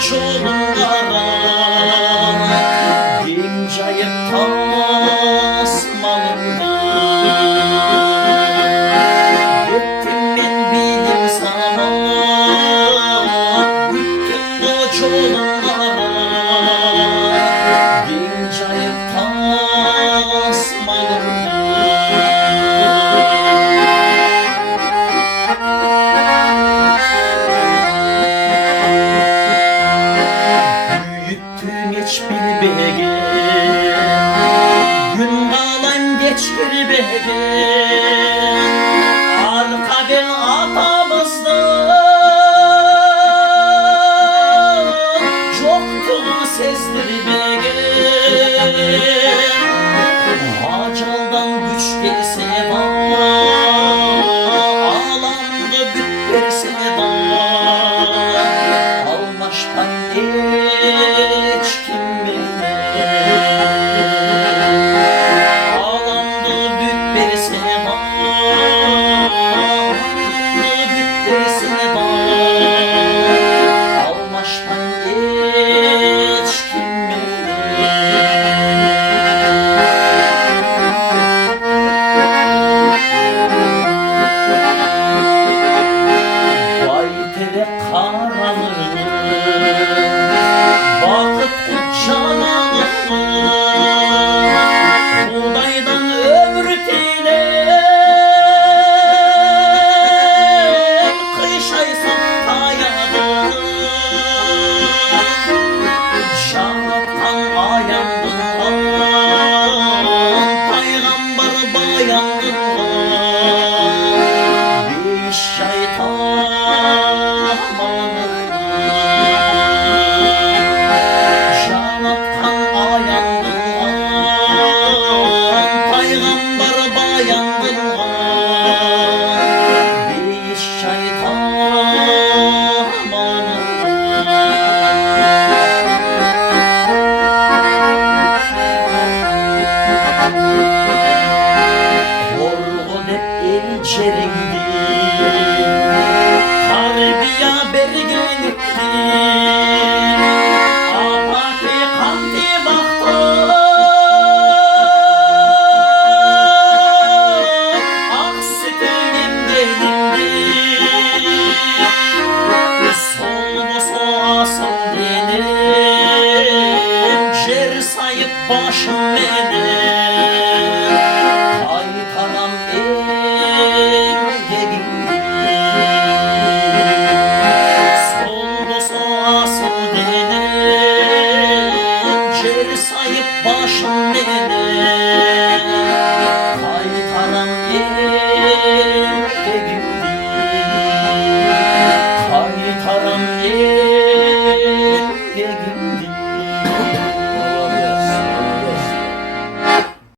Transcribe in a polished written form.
жолуңдара кең жайып тасмалыңды кеттім мен бейдім санап бүттің жолуңдара кең жайып тасмалыңды gün kalan geç girbegen arka ben atamızdan çoktuğu sezdirbegen acaldan güç verse bana alamda güç verse bana almaştan geç kim Bakıp uçanağını Udaydan ömrü teylen Kışaysın tayadı Şanatkan ayandın Peygamber bayandın Bir şeytan Elçerindi tarbiya bergenlikti